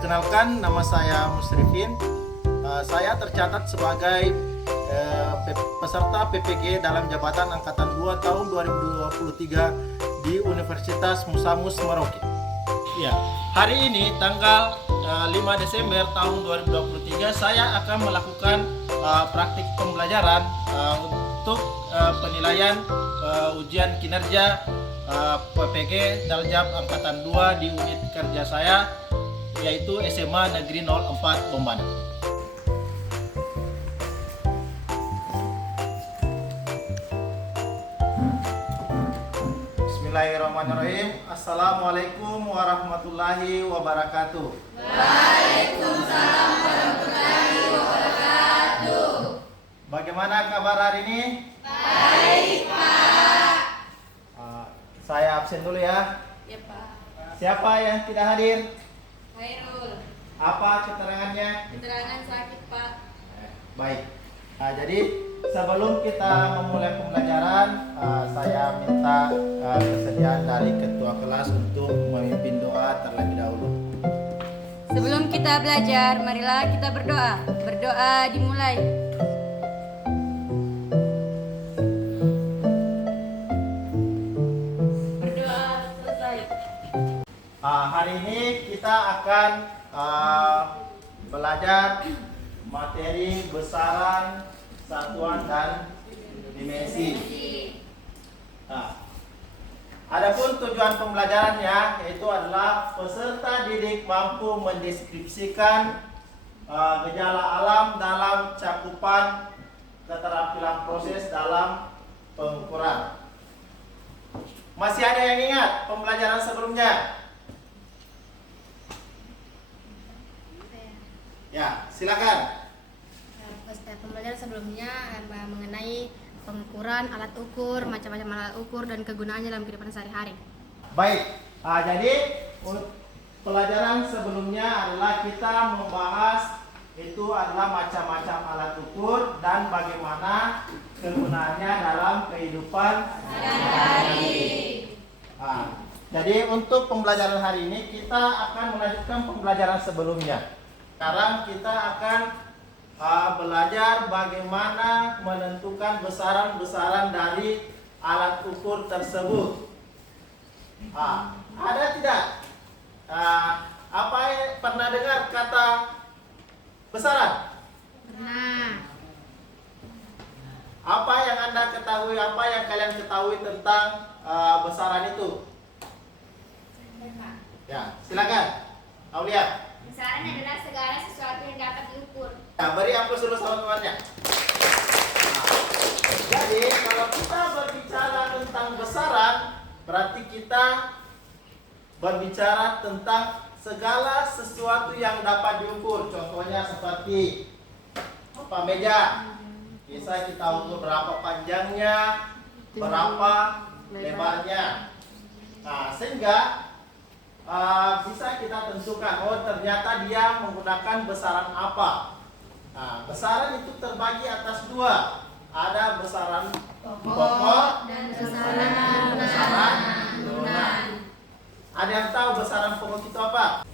Perkenalkan, nama saya Musrifin. Saya tercatat sebagai peserta PPG dalam jabatan Angkatan 2 tahun 2023 di Universitas Musamus Merauke. Ya, hari ini tanggal 5 Desember tahun 2023 saya akan melakukan praktik pembelajaran untuk penilaian ujian kinerja PPG Daljab Angkatan 2 di unit kerja saya, yaitu SMA Negeri 04 Bombana. Bismillahirrahmanirrahim. Assalamualaikum warahmatullahi wabarakatuh. Waalaikumsalam warahmatullahi wabarakatuh. Bagaimana kabar hari ini? Baik, Pak. Saya absen dulu ya. Ya, Pak. Siapa yang tidak hadir? Khairul. Apa keterangannya? Keterangan sakit, Pak. Baik. Jadi sebelum kita memulai pembelajaran, saya minta kesediaan dari ketua kelas untuk memimpin doa terlebih dahulu. Sebelum kita belajar, marilah kita berdoa. Berdoa dimulai. Berdoa selesai. Hari ini kita akan belajar materi besaran, satuan, dan dimensi. Adapun tujuan pembelajarannya yaitu adalah peserta didik mampu mendeskripsikan gejala alam dalam cakupan keterampilan proses dalam pengukuran. Masih ada yang ingat pembelajaran sebelumnya? Ya, silakan. Pembelajaran sebelumnya mengenai pengukuran alat ukur, macam-macam alat ukur dan kegunaannya dalam kehidupan sehari-hari. Baik, jadi pelajaran sebelumnya adalah kita membahas itu adalah macam-macam alat ukur dan bagaimana kegunaannya dalam kehidupan sehari-hari. Jadi untuk pembelajaran hari ini kita akan melanjutkan pembelajaran sebelumnya. Sekarang kita akan belajar bagaimana menentukan besaran-besaran dari alat ukur tersebut. Ada tidak? Apa pernah dengar kata besaran? Pernah. Apa yang Anda ketahui? Apa yang kalian ketahui tentang besaran itu? Ya, silakan, Aulia. Besaran adalah segala sesuatu yang dapat diukur. Beri aplaus dulu teman-temannya. Jadi kalau kita berbicara tentang besaran, berarti kita berbicara tentang segala sesuatu yang dapat diukur. Contohnya seperti meja. Bisa kita ukur berapa panjangnya, berapa lebarnya. Sehingga bisa kita tentukan, oh ternyata dia menggunakan besaran apa. Besaran itu terbagi atas dua. Ada besaran pokok Dan besaran turunan. Ada yang tahu besaran pokok itu apa?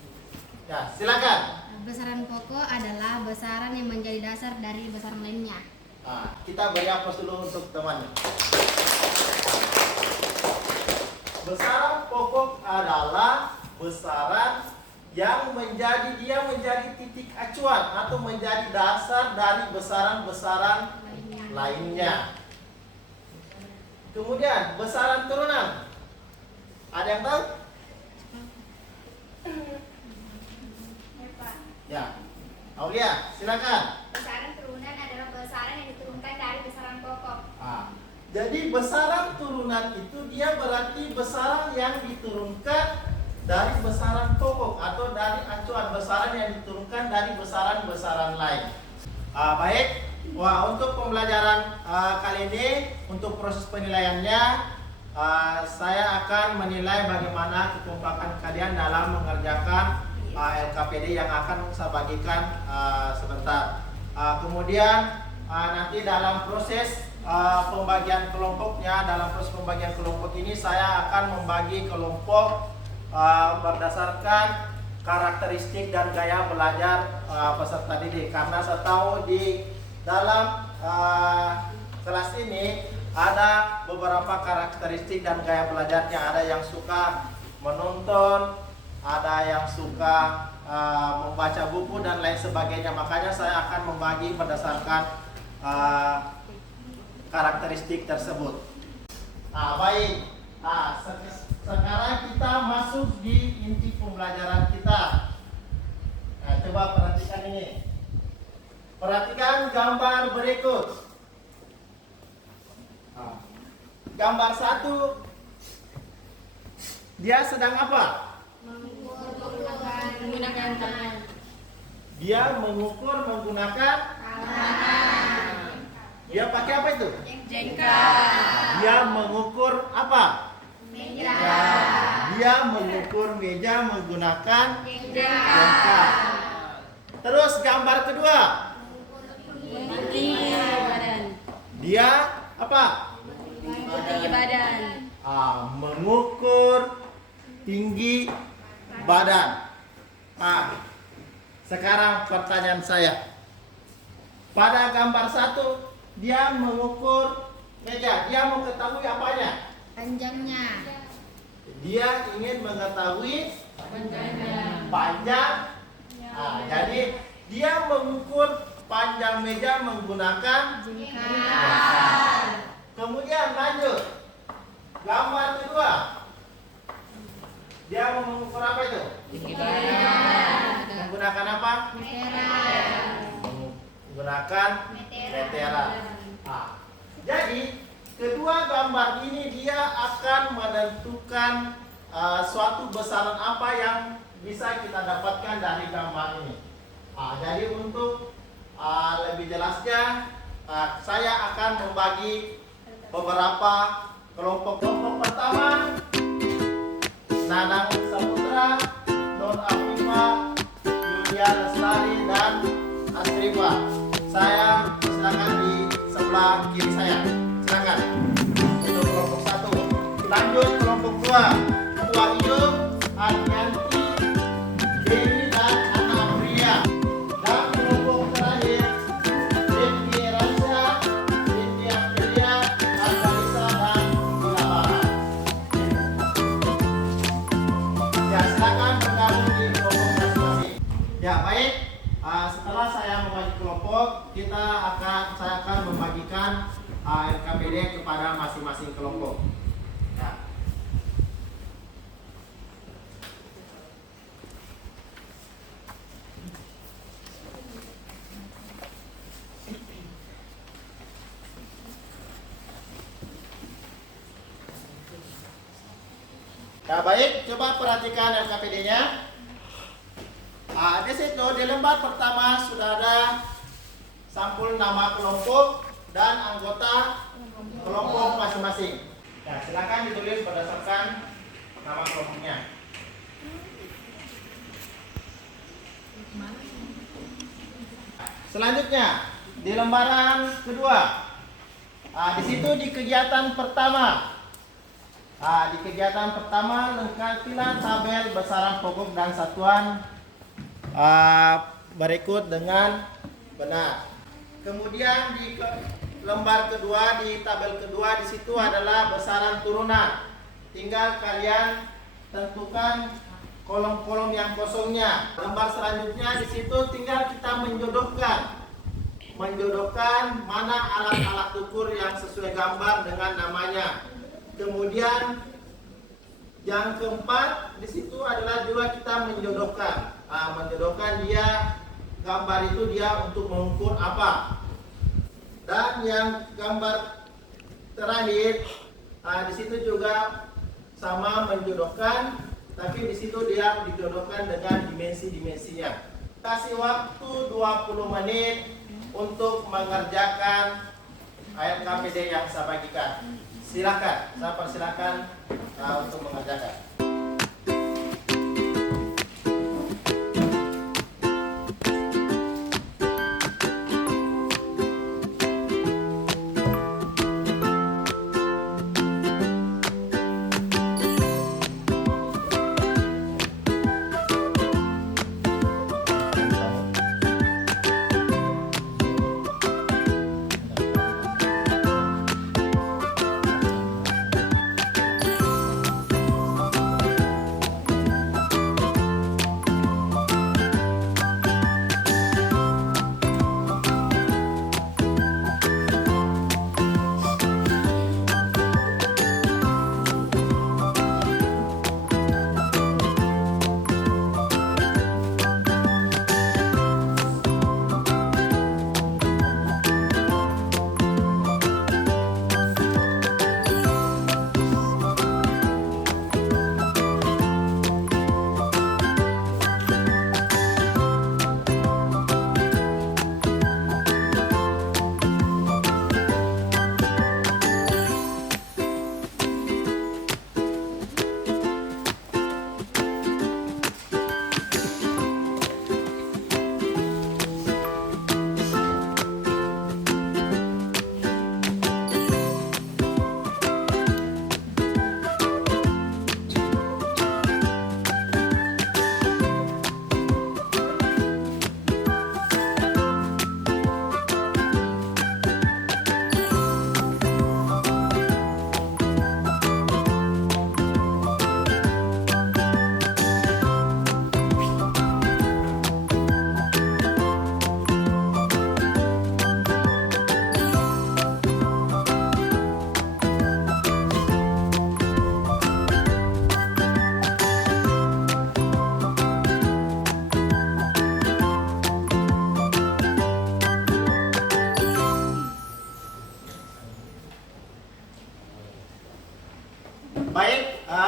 Ya, silakan. Besaran pokok adalah besaran yang menjadi dasar dari besaran lainnya. Kita beri aplaus dulu untuk temannya. Besaran pokok adalah besaran yang menjadi titik acuan atau menjadi dasar dari besaran-besaran lainnya. Kemudian besaran turunan. Ada yang tahu? Ya, Aulia, silakan. Besaran turunan adalah besaran yang diturunkan dari besaran pokok. Jadi besaran turunan itu dia berarti besaran yang diturunkan dari besaran pokok atau dari acuan besaran yang diturunkan dari besaran-besaran lain. Baik, untuk pembelajaran kali ini, untuk proses penilaiannya, saya akan menilai bagaimana kekompakan kalian dalam mengerjakan LKPD yang akan saya bagikan sebentar. Kemudian nanti dalam proses pembagian kelompoknya, dalam proses pembagian kelompok ini saya akan membagi kelompok berdasarkan karakteristik dan gaya belajar peserta didik. Karena saya tahu di dalam kelas ini ada beberapa karakteristik dan gaya belajarnya. Ada yang suka menonton, ada yang suka membaca buku dan lain sebagainya. Makanya saya akan membagi berdasarkan karakteristik tersebut. Baik. Sekarang kita masuk di inti pembelajaran kita. Coba perhatikan ini. Perhatikan gambar berikut. Gambar 1, dia sedang apa? Menggunakan tangan. Dia mengukur menggunakan dia pakai apa itu? Jengkal. Dia mengukur apa? Meja. Dia mengukur meja menggunakan Jengkal. jengkal. Terus gambar kedua, Tinggi badan. dia apa? Tinggi badan. Mengukur tinggi badan. Sekarang pertanyaan saya, pada gambar 1 dia mengukur meja, dia mau ketahui apanya? Panjangnya. Dia ingin mengetahui panjang. Jadi dia mengukur panjang meja menggunakan jengkal. Kemudian lanjut. Gambar kedua. Dia mau mengukur apa itu? Menggunakan apa? Menggunakan meteran. Jadi kedua gambar ini dia akan menentukan suatu besaran apa yang bisa kita dapatkan dari gambar ini. Jadi untuk lebih jelasnya, saya akan membagi beberapa kelompok. Kelompok pertama, Nanang Saputra, Don Afifah, Yulia Lestari, dan Asrifa. Saya silakan di sebelah kiri saya. Silakan untuk kelompok 1. Lanjut kelompok 2, Tua Hidup, Aryanti, Dewi, dan Ana Pria. Dan kelompok terakhir, Devi Rasya, Devi Aprilia, Albalisa, dan Gulabara. Ya, silakan bergabung di kelompok masing-masing. Ya, baik. Setelah saya membagi kelompok, saya akan membagikan LKPD kepada masing-masing kelompok. Ya. Ya, baik, coba perhatikan LKPD-nya. Di situ di lembar pertama sudah ada sampul nama kelompok dan anggota kelompok masing-masing. Ya, silakan ditulis berdasarkan nama kelompoknya. Selanjutnya di lembaran kedua, di situ di kegiatan pertama. Di kegiatan pertama lengkapilah tabel besaran pokok dan satuan berikut dengan benar. Kemudian di lembar kedua, di tabel kedua, di situ adalah besaran turunan. Tinggal kalian tentukan kolom-kolom yang kosongnya. Lembar selanjutnya di situ tinggal kita menjodohkan mana alat-alat ukur yang sesuai gambar dengan namanya. Kemudian yang keempat di situ adalah juga kita menjodohkan dia gambar itu dia untuk mengukur apa. Dan yang gambar terakhir di situ juga sama menjodohkan, tapi di situ dia dijodohkan dengan dimensi-dimensinya. Kasih waktu 20 menit untuk mengerjakan LKPD yang saya bagikan. Silakan, saya persilakan untuk mengerjakan.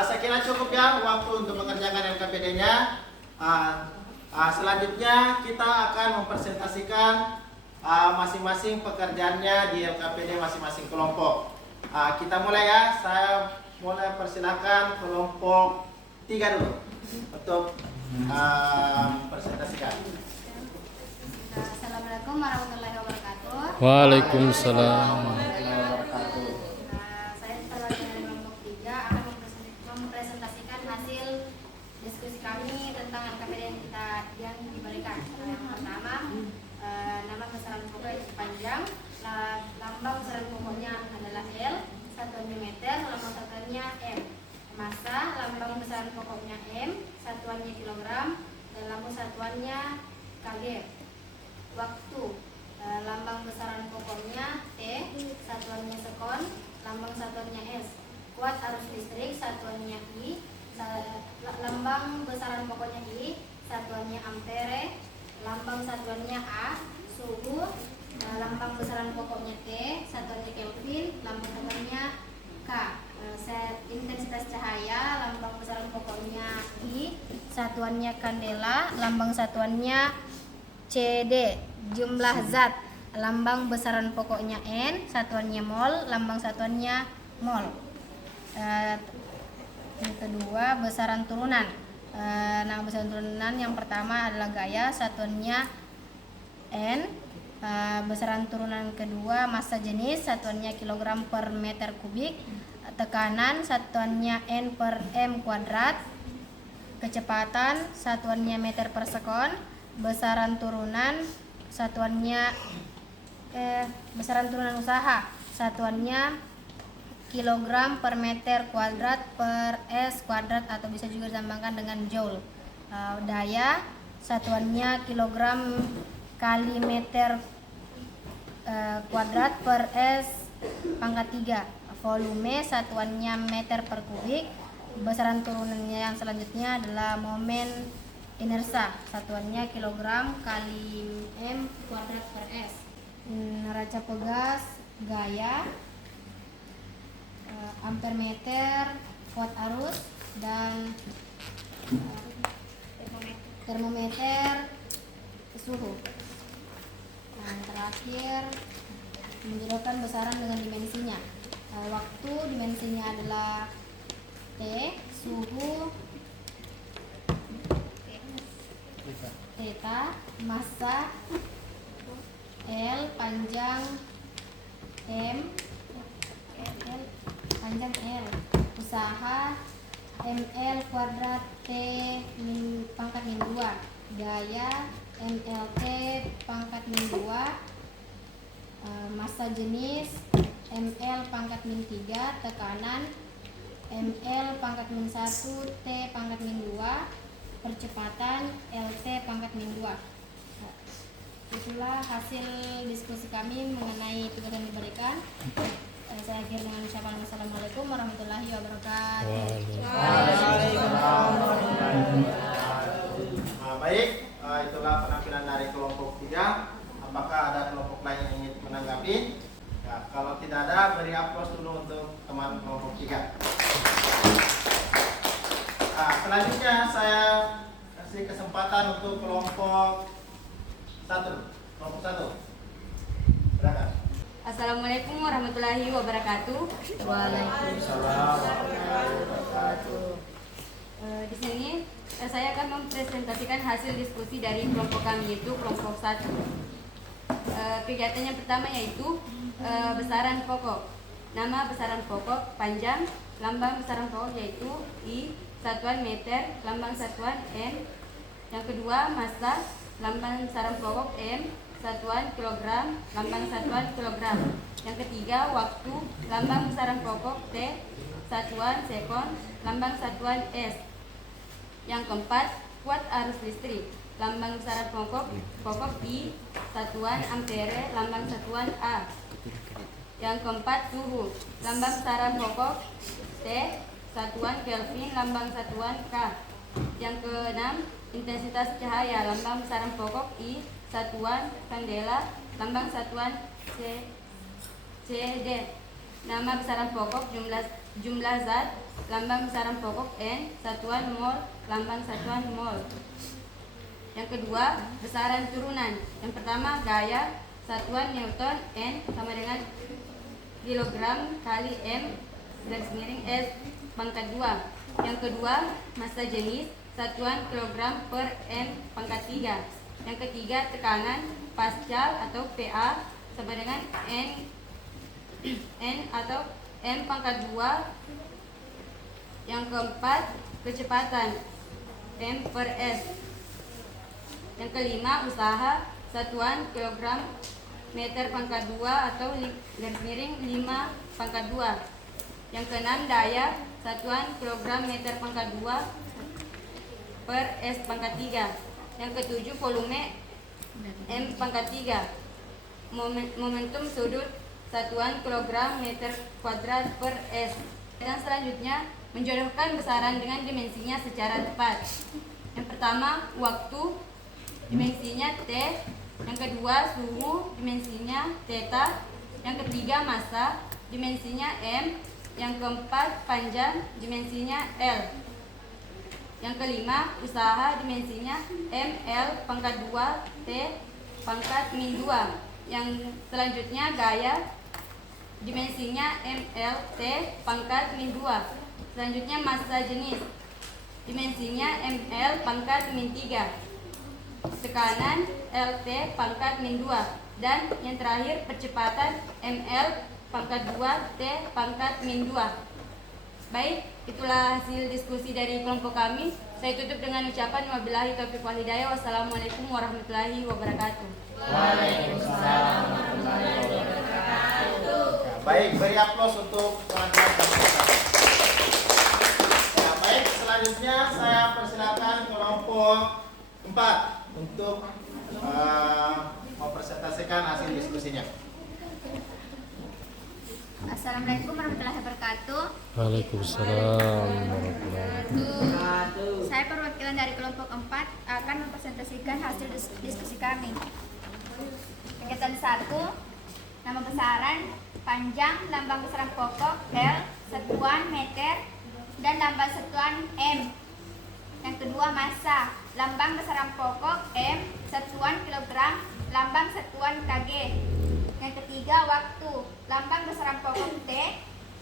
saya kira cukup ya waktu untuk mengerjakan LKPD-nya. Selanjutnya kita akan mempresentasikan masing-masing pekerjaannya di LKPD masing-masing kelompok. Kita mulai ya. Saya mulai persilakan kelompok 3 dulu untuk presentasikan. Assalamualaikum warahmatullahi wabarakatuh. Waalaikumsalam. Saya terlebih dari kelompok 3 akan mempresentasikan hasil diskusi kami tentang LKPD yang diberikan. Yang pertama, nama besaran pokok itu panjang, lambang besaran pokoknya adalah L, satuannya meter, lambang satuannya M. Massa, lambang besaran pokoknya M, satuannya kilogram, dan lambang satuannya kg. Waktu, lambang besaran pokoknya T, satuannya sekon, lambang satuannya S. Kuat arus listrik, satuannya I, lambang besaran pokoknya I, satuannya ampere, lambang satuannya A. Suhu, lambang besaran pokoknya T, satuannya Kelvin, lambang satuannya K. Intensitas cahaya, lambang besaran pokoknya I, satuannya kandela, lambang satuannya CD. Jumlah zat, lambang besaran pokoknya N, satuannya mol, lambang satuannya mol. Yang kedua, besaran turunan. Nama besaran turunan yang pertama adalah gaya, satuannya N. Besaran turunan kedua, massa jenis, satuannya kilogram per meter kubik. Tekanan, satuannya N per M kuadrat. Kecepatan, satuannya meter per sekon. Besaran turunan, satuannya besaran turunan usaha, satuannya kilogram per meter kuadrat per S kuadrat atau bisa juga disambungkan dengan joule. Daya, satuannya kilogram kali meter kuadrat per S pangkat 3. Volume, satuannya meter per kubik. Besaran turunannya yang selanjutnya adalah momen inersa, satuannya kilogram kali M kuadrat per S. Neraca pegas, gaya, ampere meter, watt arus, dan termometer suhu. Yang terakhir, menjodohkan besaran dengan dimensinya. Waktu, dimensinya adalah T, suhu theta, massa L, panjang M, panjang L, usaha ml kuadrat T pangkat min 2, gaya mlt pangkat min 2, massa jenis ml pangkat min 3, tekanan ml pangkat min 1, T pangkat min 2, percepatan LT pangkat min 2. Itulah hasil diskusi kami mengenai tugas yang diberikan. Saya akhiri dengan ucapan wassalamualaikum warahmatullahi wabarakatuh. Baik, itulah penampilan dari kelompok 3. Apakah ada kelompok lain yang ingin menanggapi? Ya, kalau tidak ada, beri aplaus dulu untuk teman kelompok 3. Selanjutnya saya kasih kesempatan untuk kelompok 1. Kelompok 1. Silakan. Assalamualaikum warahmatullahi wabarakatuh. Waalaikumsalam. Di sini saya akan mempresentasikan hasil diskusi dari kelompok kami, yaitu kelompok 1. Kegiatan yang pertama yaitu besaran pokok. Nama besaran pokok panjang, lambang besaran pokok yaitu I, satuan meter, lambang satuan N. Yang kedua, massa, lambang besaran pokok M, satuan kilogram, lambang satuan kilogram. Yang ketiga, waktu, lambang besaran pokok T, satuan sekon, lambang satuan S. Yang keempat, kuat arus listrik, lambang besaran pokok I, satuan ampere, lambang satuan A. Yang keempat, suhu, lambang besaran pokok T, satuan Kelvin, lambang satuan K. Yang keenam, intensitas cahaya, lambang besaran pokok I, satuan kandela, lambang satuan CD. Nama besaran pokok, jumlah zat, lambang besaran pokok N, satuan mol, lambang satuan mol. Yang kedua, besaran turunan. Yang pertama, gaya, satuan Newton N sama dengan kilogram kali M garis miring S pangkat 2. Yang kedua, massa jenis, satuan kilogram per M pangkat 3. Yang ketiga, tekanan Pascal atau PA sama dengan N atau M pangkat 2. Yang keempat, kecepatan M per S. Yang kelima, usaha, satuan kilogram meter pangkat 2 atau garis miring 5 pangkat 2. Yang keenam, daya, satuan kilogram meter pangkat 2 per S pangkat 3. Yang ketujuh, volume M pangkat 3. Momentum sudut, satuan kilogram meter kuadrat per S. Dan selanjutnya, menjodohkan besaran dengan dimensinya secara tepat. Yang pertama, waktu, dimensinya T. Yang kedua, suhu, dimensinya theta. Yang ketiga, massa, dimensinya M. Yang keempat, panjang, dimensinya L. Yang kelima, usaha, dimensinya ML pangkat 2 T pangkat min 2. Yang selanjutnya, gaya, dimensinya ML T pangkat min 2. Selanjutnya, massa jenis, dimensinya ML pangkat min 3. Tekanan LT pangkat min 2. Dan yang terakhir, percepatan ML pangkat 2 T pangkat min 2. Baik, itulah hasil diskusi dari kelompok kami. Saya tutup dengan ucapan wabillahi taufiq wal hidayah. Wassalamualaikum warahmatullahi wabarakatuh. Waalaikumsalam warahmatullahi wabarakatuh. Baik, beri aplaus untuk pengajaran kita. Ya, baik, selanjutnya saya persilakan kelompok 4 untuk mempresentasikan hasil diskusinya. Assalamualaikum warahmatullahi wabarakatuh. Waalaikumsalam warahmatullahi wabarakatuh. Saya perwakilan dari kelompok 4 akan mempresentasikan hasil diskusi kami. Kegiatan 1, nama besaran, panjang, lambang besaran pokok L, satuan meter, dan lambang satuan M. Yang kedua, massa, lambang besaran pokok M, satuan kilogram, lambang satuan kg. Yang ketiga, waktu, lambang besaran pokok T,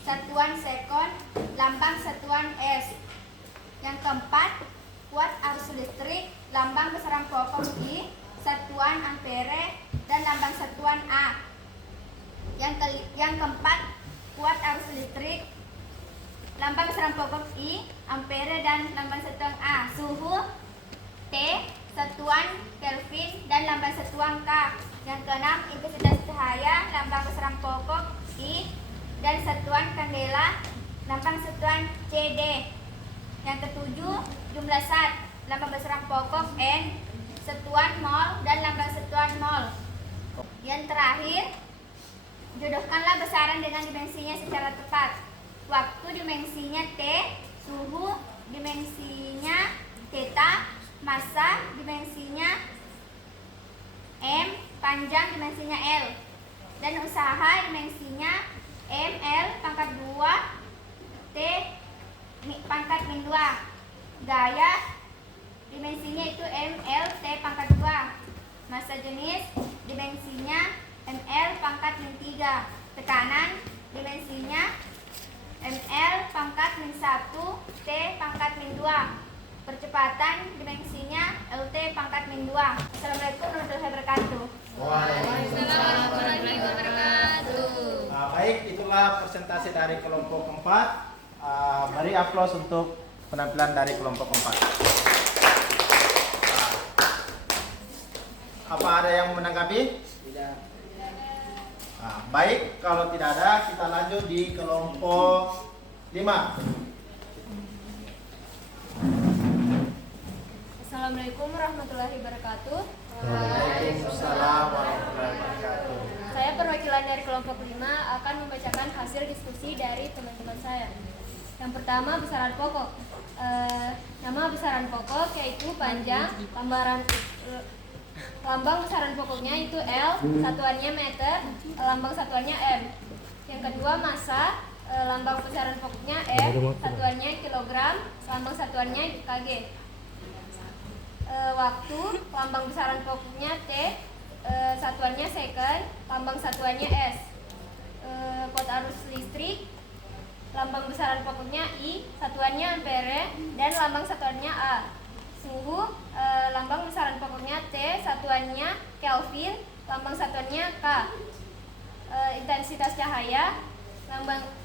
satuan sekon, lambang satuan S. Yang keempat, kuat arus listrik, lambang besaran pokok I, satuan ampere, dan lambang satuan A. Yang keempat, kuat arus listrik, lambang besaran pokok I, ampere, dan lambang satuan A. Suhu T, satuan Kelvin, dan lambang satuan K. Yang keenam, intensitas cahaya, lambang besaran pokok I, dan satuan kandela, lambang satuan CD. Yang ketujuh, jumlah zat, lambang besaran pokok N, satuan mol, dan lambang satuan mol. Yang terakhir, jodohkanlah besaran dengan dimensinya secara tepat. Waktu, dimensinya T, suhu, dimensinya theta, massa, dimensinya M, panjang, dimensinya L, dan usaha, dimensinya ML pangkat 2 T pangkat min 2. Gaya, dimensinya itu ML T pangkat 2. Massa jenis, dimensinya ML pangkat min 3. Tekanan, dimensinya ML pangkat min 1 T pangkat min 2. Percepatan, dimensinya LT pangkat min 2. Assalamualaikum warahmatullahi wabarakatuh. Waalaikumsalam warahmatullahi wabarakatuh. Baik, itulah presentasi dari kelompok 4. Beri aplaus untuk penampilan dari kelompok 4. Apa ada yang menanggapi? Tidak. Baik, kalau tidak ada, kita lanjut di kelompok 5. Assalamualaikum warahmatullahi wabarakatuh. Waalaikumsalam warahmatullahi wabarakatuh. Saya perwakilan dari kelompok 5 akan membacakan hasil diskusi dari teman-teman saya. Yang pertama, besaran pokok. Nama besaran pokok yaitu panjang, lambang besaran pokoknya itu L, satuannya meter, lambang satuannya M. Yang kedua, massa, lambang besaran pokoknya satuannya kilogram, lambang satuannya kg. Waktu, lambang besaran pokoknya T, satuannya second, lambang satuannya S. Kuat arus listrik, lambang besaran pokoknya I, satuannya ampere, dan lambang satuannya A. Suhu, lambang besaran pokoknya T, satuannya Kelvin, lambang satuannya K. Intensitas cahaya,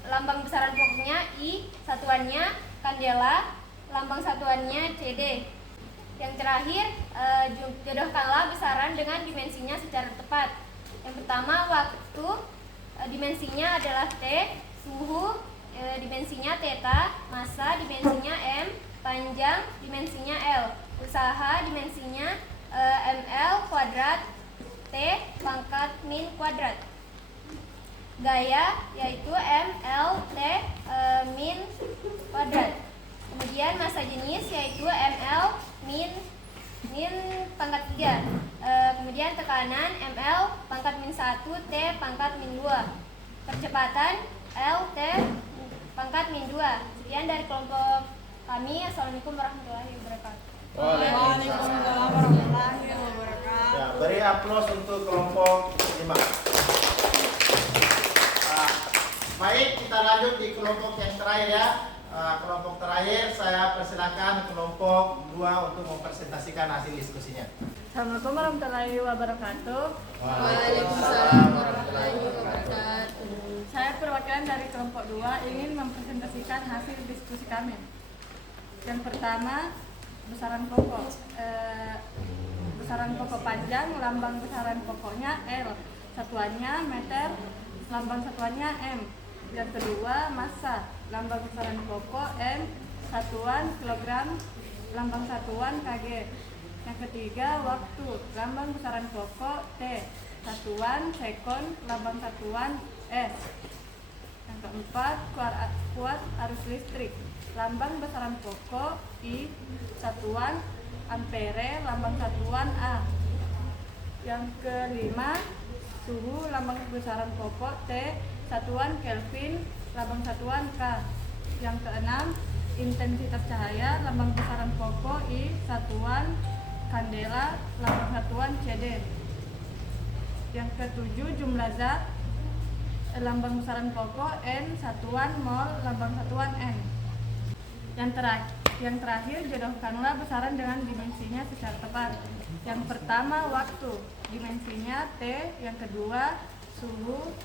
lambang besaran pokoknya I, satuannya kandela, lambang satuannya CD. Yang terakhir, jodohkanlah besaran dengan dimensinya secara tepat. Yang pertama, waktu, dimensinya adalah T, suhu, dimensinya theta, massa, dimensinya M, panjang, dimensinya L, usaha, dimensinya ml kuadrat, T pangkat min kuadrat. Gaya yaitu ml T min kuadrat. Kemudian massa jenis yaitu ml min pangkat 3. Kemudian tekanan ml pangkat min 1 T pangkat min 2. Percepatan L T pangkat min 2. Sekian dari kelompok kami. Assalamualaikum warahmatullahi wabarakatuh. Waalaikumsalam warahmatullahi wabarakatuh. Ya, beri aplaus untuk kelompok 5. Baik, kita lanjut di kelompok yang terakhir ya. Kelompok terakhir saya persilakan kelompok 2 untuk mempresentasikan hasil diskusinya. Assalamualaikum warahmatullahi wabarakatuh. Waalaikumsalam warahmatullahi wabarakatuh. Saya perwakilan dari kelompok 2 ingin mempresentasikan hasil diskusi kami. Yang pertama, besaran pokok. Besaran pokok panjang, lambang besaran pokoknya L, satuannya meter, lambang satuannya M. Yang kedua, massa, lambang besaran pokok M, satuan kilogram, lambang satuan kg. Yang ketiga, waktu, lambang besaran pokok T, satuan sekon, lambang satuan S. Yang keempat, kuat arus listrik, lambang besaran pokok I, satuan ampere, lambang satuan A. Yang kelima, suhu, lambang besaran pokok T, satuan Kelvin, lambang satuan K. Yang keenam, intensitas cahaya, lambang besaran pokok I, satuan kandela, lambang satuan CD. Yang ketujuh, jumlah zat, lambang besaran pokok N, satuan mol, lambang satuan N. Yang terakhir, jodohkanlah besaran dengan dimensinya secara tepat. Yang pertama, waktu, dimensinya T. Yang kedua, suhu,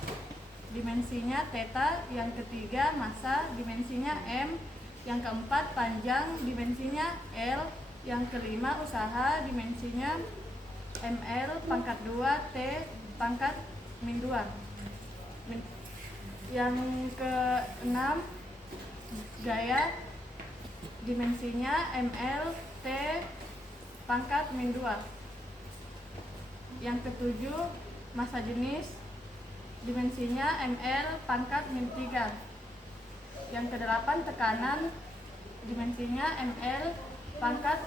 dimensinya theta. Yang ketiga, massa, dimensinya M. Yang keempat, panjang, dimensinya L. Yang kelima, usaha, dimensinya ml pangkat 2 T pangkat min 2. Yang keenam, gaya, dimensinya ml T pangkat min 2. Yang ketujuh, massa jenis, dimensinya ml pangkat min 3. Yang kedelapan, tekanan, dimensinya ml pangkat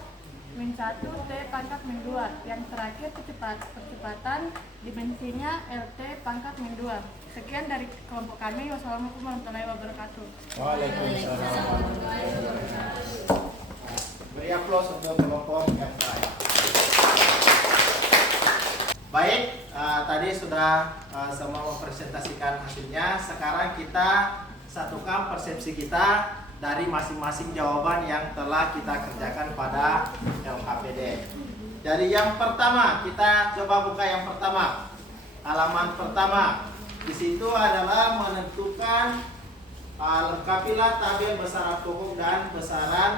min 1 T pangkat min 2. Yang terakhir, percepatan, dimensinya LT pangkat min 2. Sekian dari kelompok kami. Wassalamualaikum warahmatullahi wabarakatuh. Waalaikumsalam. Beri aplaus untuk kelompok yang terakhir. Baik, tadi sudah semua mempresentasikan hasilnya. Sekarang kita satukan persepsi kita dari masing-masing jawaban yang telah kita kerjakan pada LKPD. Dari yang pertama, kita coba buka yang pertama. Halaman pertama. Di situ adalah menentukan lengkapilah tabel besaran pokok dan besaran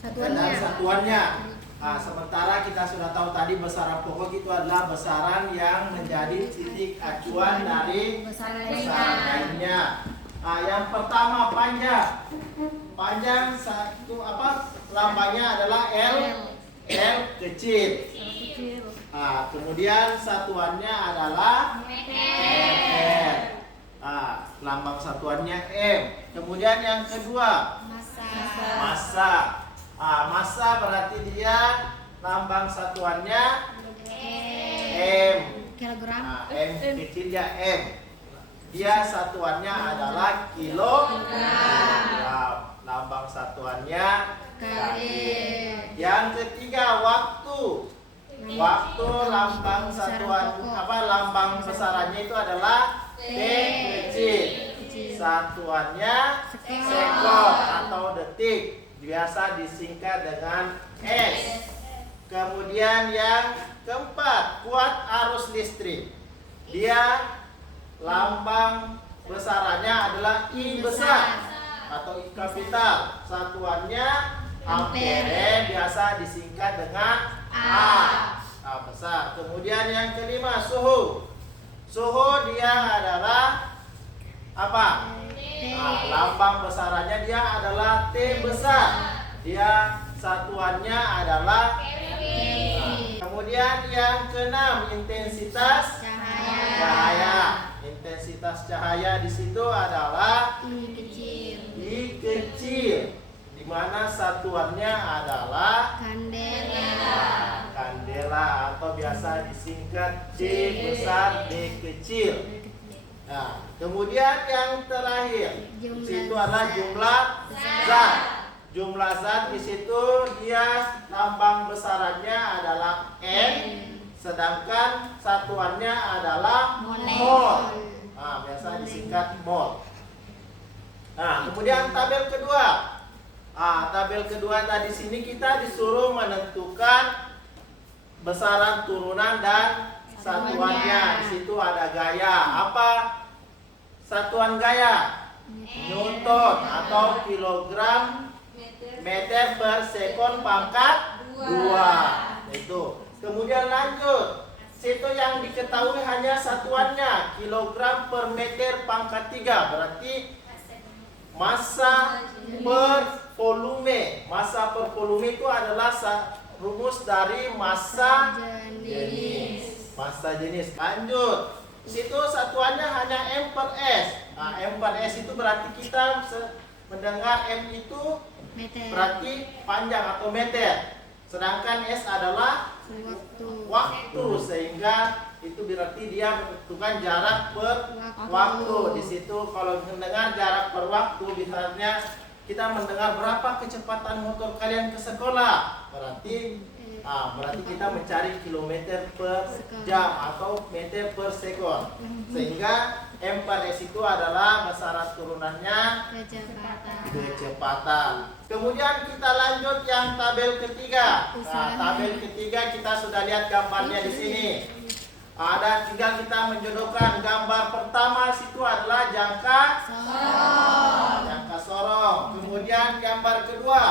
satuannya. Nah, sementara kita sudah tahu tadi besaran pokok itu adalah besaran yang menjadi titik acuan dari besaran lainnya. Nah, yang pertama, panjang. Panjang satu lambangnya adalah L kecil. Nah, kemudian satuannya adalah meter. Nah, lambang satuannya M. Kemudian yang kedua, massa. Massa berarti dia lambang satuannya M. Kilogram. M kecilnya M. dia satuannya adalah kilogram. Lambang satuannya kali. Yang ketiga, waktu. Waktu lambang satuan lambang besarannya itu adalah T kecil. Satuannya sekon atau detik, biasa disingkat dengan S. Kemudian yang keempat, kuat arus listrik. Dia lambang besarannya adalah I besar atau I kapital. Satuannya ampere, biasa disingkat dengan A besar. Kemudian yang kelima, suhu. Suhu dia adalah apa? Lambang besarannya dia adalah T besar. Dia satuannya adalah kemudian yang keenam, intensitas cahaya. Intensitas cahaya di situ adalah I kecil, di mana satuannya adalah kandela atau biasa disingkat C besar D kecil. Nah, kemudian yang terakhir di situ adalah jumlah zat. Jumlah zat di situ dia lambang besarannya adalah N, sedangkan satuannya adalah mol. Nah, biasa disingkat mol. Nah, kemudian tabel kedua. Tabel kedua tadi sini kita disuruh menentukan besaran turunan dan satuannya. Di situ ada gaya. Apa satuan gaya? Newton atau kilogram meter per sekon pangkat 2. Itu. Kemudian lanjut. Situ yang diketahui hanya satuannya kilogram per meter pangkat 3. Berarti massa per volume. Massa per volume itu adalah rumus dari massa jenis. Massa jenis. Lanjut. Situ satuannya hanya M per S. Nah, M per S itu berarti kita mendengar M itu berarti panjang atau meter. Sedangkan S adalah waktu, sehingga itu berarti dia menentukan jarak per waktu. Di situ kalau mendengar jarak per waktu, misalnya kita mendengar berapa kecepatan motor kalian ke sekolah, berarti kita mencari kilometer per jam atau meter per sekon. Sehingga M per S itu adalah besaran turunannya kecepatan. Kemudian kita lanjut yang tabel ketiga. Tabel ketiga kita sudah lihat gambarnya di sini. Tinggal kita menjodohkan. Gambar pertama situ adalah jangka sorong. Kemudian gambar kedua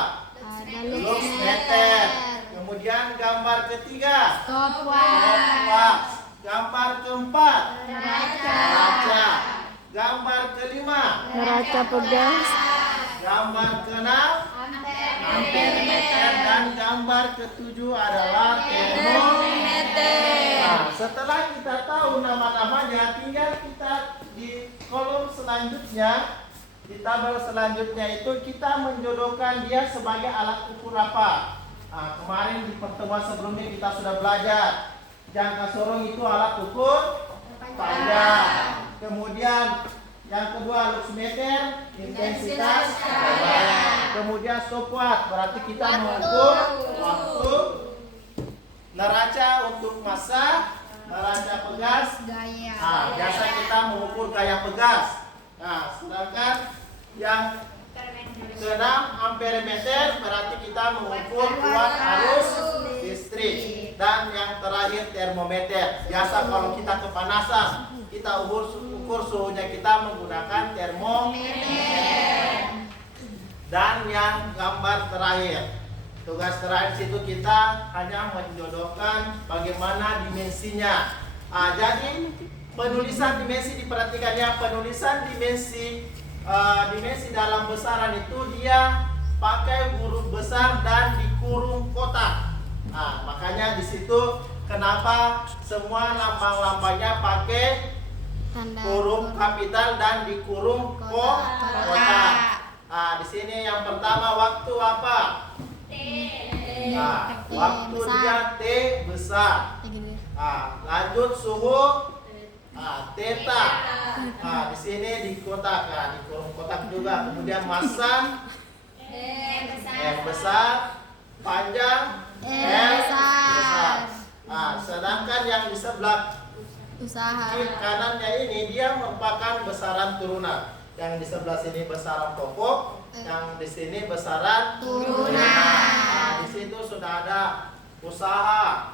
lux meter. Kemudian gambar ketiga stopwatch. Gambar keempat neraca. Gambar kelima Neraca pegas. Gambar keenam ampermeter, dan gambar ketujuh adalah termometer. Nah, setelah kita tahu nama-namanya, tinggal kita di kolom selanjutnya, di tabel selanjutnya itu kita menjodohkan dia sebagai alat ukur apa. Kemarin di pertemuan sebelumnya kita sudah belajar jangka sorong itu alat ukur panjang. Kemudian yang kedua lux meter, intensitas cahaya. Kemudian stopwatch berarti kita mengukur waktu. Neraca untuk massa, neraca pegas gaya. Biasa kita mengukur gaya pegas. Sedangkan yang keenam amperemeter berarti kita mengukur kuat arus listrik. Dan yang terakhir termometer. Biasa kalau kita kepanasan, kita ukur suhunya kita menggunakan termometer. Dan yang gambar terakhir, tugas terakhir situ kita hanya menjodohkan bagaimana dimensinya. Jadi penulisan dimensi diperhatikan ya. Penulisan dimensi dalam besaran itu dia pakai huruf besar dan dikurung kotak. Makanya di situ kenapa semua lambang-lambangnya pakai huruf kapital dan dikurung kotak. Di sini yang pertama waktu apa? T. Waktu dia T besar. Lanjut suhu Theta. Di sini di kotak, di kurung kotak juga. Kemudian massa M besar, panjang M besar. Sedangkan yang di sebelah kiri kanannya ini dia merupakan besaran turunan. Yang di sebelah sini besaran pokok, yang di sini besaran turunan. Di situ sudah ada usaha,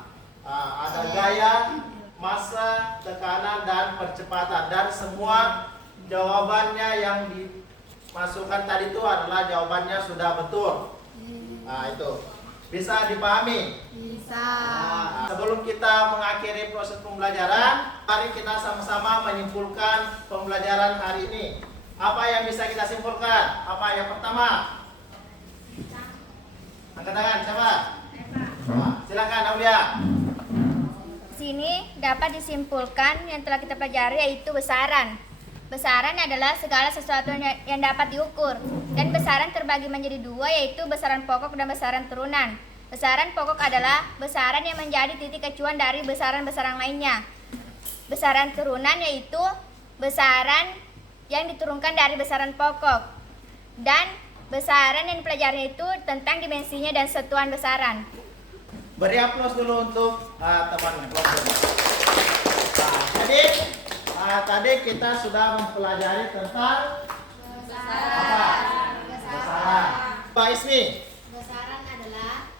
ada gaya, massa, tekanan, dan percepatan. Dan semua jawabannya yang dimasukkan tadi itu adalah jawabannya sudah betul. Itu bisa dipahami? Bisa. Sebelum kita mengakhiri proses pembelajaran, mari kita sama-sama menyimpulkan pembelajaran hari ini. Apa yang bisa kita simpulkan? Apa yang pertama? Angkat tangan, siapa? Silakan Aulia. Sini dapat disimpulkan yang telah kita pelajari yaitu besaran. Besaran adalah segala sesuatu yang dapat diukur. Dan besaran terbagi menjadi dua yaitu besaran pokok dan besaran turunan. Besaran pokok adalah besaran yang menjadi titik acuan dari besaran-besaran lainnya. Besaran turunan yaitu besaran yang diturunkan dari besaran pokok. Dan besaran yang dipelajari itu tentang dimensinya dan satuan besaran. Beri aplaus dulu untuk teman kelompok. Jadi tadi kita sudah mempelajari tentang besaran. Pak Ismi. Besaran adalah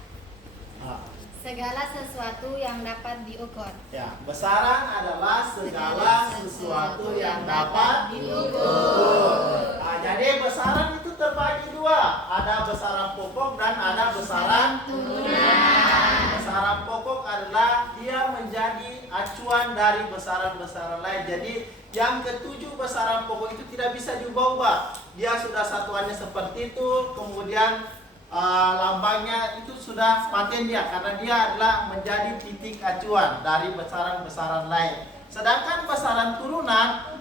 segala sesuatu yang dapat diukur. Ya, besaran adalah segala sesuatu yang dapat diukur. Jadi besaran itu terbagi dua, ada besaran pokok dan ada besaran turunan. Besaran pokok adalah dia menjadi acuan dari besaran-besaran lain. Jadi yang ketujuh besaran pokok itu tidak bisa diubah-ubah. Dia sudah satuannya seperti itu, kemudian lambangnya itu sudah paten dia karena dia adalah menjadi titik acuan dari besaran-besaran lain. Sedangkan besaran turunan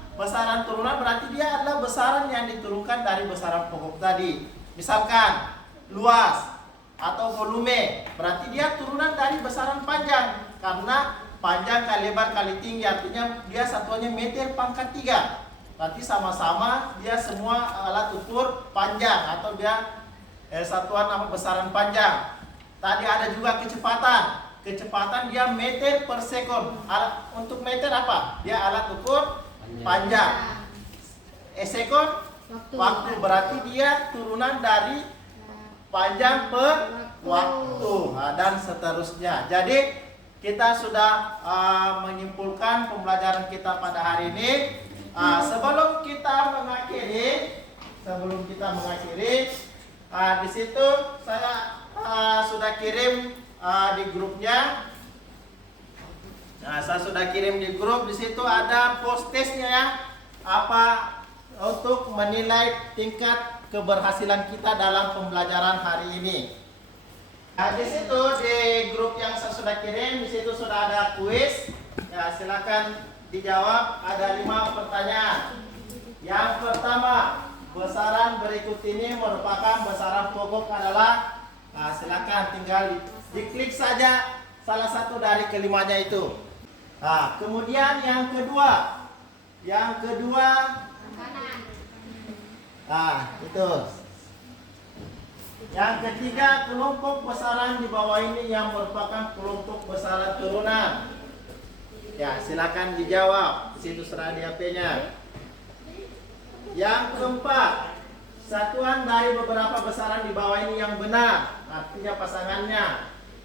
berarti dia adalah besaran yang diturunkan dari besaran pokok tadi. Misalkan luas atau volume, berarti dia turunan dari besaran panjang karena panjang kali lebar kali tinggi, artinya dia satuannya meter pangkat 3. Berarti sama-sama dia semua alat ukur panjang atau dia satuan besaran panjang. Tadi ada juga kecepatan. Kecepatan dia meter per sekon. Untuk meter apa? Dia alat ukur panjang. Sekon waktu. Berarti dia turunan dari panjang per waktu. Dan seterusnya. Jadi kita sudah menyimpulkan pembelajaran kita pada hari ini. Sebelum kita mengakhiri, di situ saya sudah kirim di grupnya. Saya sudah kirim di grup. Di situ ada post testnya ya. Apa untuk menilai tingkat keberhasilan kita dalam pembelajaran hari ini. Di situ di grup yang saya sudah kirim, di situ sudah ada kuis. Ya, silakan dijawab. Ada 5 pertanyaan. Yang pertama, besaran berikut ini merupakan besaran pokok adalah, silakan tinggal diklik saja salah satu dari kelimanya itu. Kemudian yang kedua, itu. Yang ketiga, kelompok besaran di bawah ini yang merupakan kelompok besaran turunan. Ya, silakan dijawab. Di situ sudah di HP-nya. Yang keempat, satuan dari beberapa besaran di bawah ini yang benar, artinya pasangannya.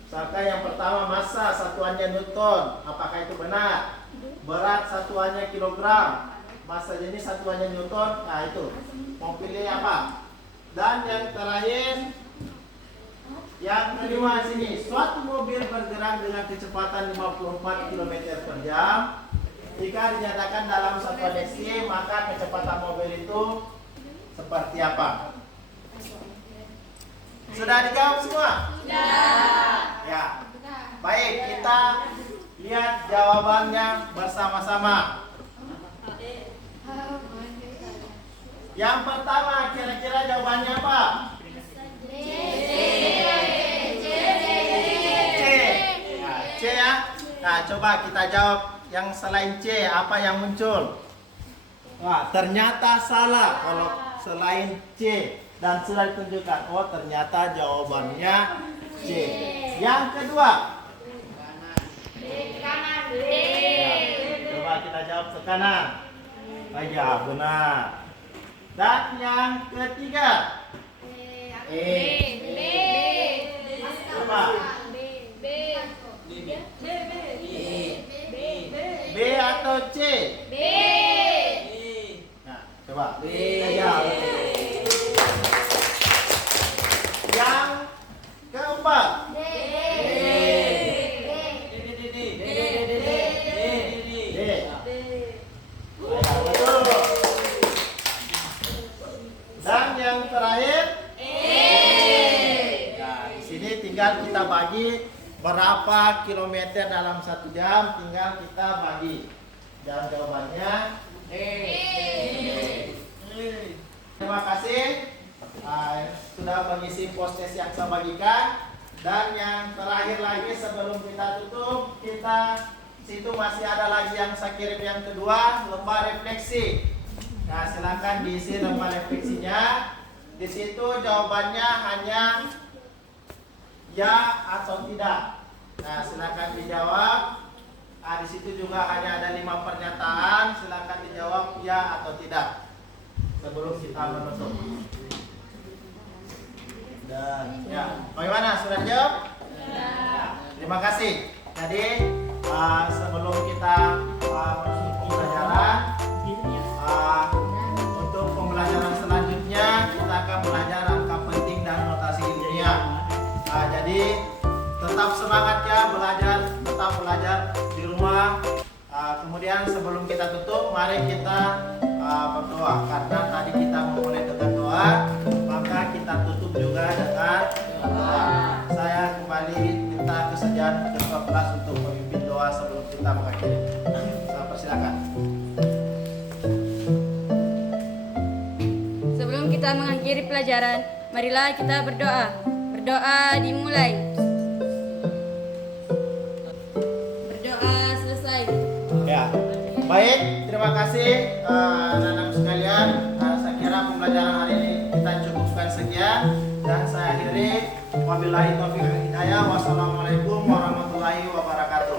Misalkan yang pertama massa, satuannya Newton, apakah itu benar? Berat satuannya kilogram, massa ini satuannya Newton, itu. Mau pilih apa? Dan yang terakhir, yang kelima sini, suatu mobil bergerak dengan kecepatan 54 km per jam. Jika dinyatakan dalam satuan SI, maka kecepatan mobil itu seperti apa? Sudah dijawab semua? Sudah. Ya. Baik, kita lihat jawabannya bersama-sama. Yang pertama, kira-kira jawabannya apa? C ya. Nah, coba kita jawab yang selain C, apa yang muncul? Wah, ternyata salah kalau selain C dan sudah ditunjukkan. Oh, ternyata jawabannya C. Yang kedua. Ya, coba kita jawab ke kanan. Oh, ya, benar. Dan yang ketiga. Coba. B atau C? Nah, coba. Ya. Yang keempat. D. Ya, betul. Dan yang terakhir. Nah, di sini tinggal kita bagi berapa kilometer dalam 1 jam, tinggal kita bagi. Dan jawabannya D. Terima kasih sudah mengisi post-test yang saya bagikan. Dan yang terakhir lagi sebelum kita tutup, kita situ masih ada lagi yang saya kirim yang kedua, lembar refleksi. Nah, silakan diisi lembar refleksinya. Di situ jawabannya hanya ya atau tidak. Nah, silakan dijawab. Nah, di situ juga hanya ada 5 pernyataan. Silakan dijawab ya atau tidak sebelum kita menutup. Dan ya, bagaimana? Sudah dijawab? Ya. Terima kasih. Jadi sebelum kita masuk pembelajaran, untuk pembelajaran selanjutnya kita akan belajar angka penting dan notasi ilmiah. Jadi tetap semangat ya belajar, tetap belajar di rumah. Kemudian sebelum kita tutup, mari kita berdoa. Karena tadi kita memulai dengan doa, maka kita tutup juga dengan doa. Saya kembali minta kesediaan ketua kelas untuk memimpin doa sebelum kita mengakhiri. Saya persilakan. Sebelum kita mengakhiri pelajaran, marilah kita berdoa. Berdoa dimulai. Berdoa selesai. Ya, baik. Terima kasih anak-anak sekalian. Saya kira pembelajaran hari ini kita cukupkan sekian dan saya akhiri. Wabillahi taufiq wal hidayah. Wassalamualaikum warahmatullahi wabarakatuh.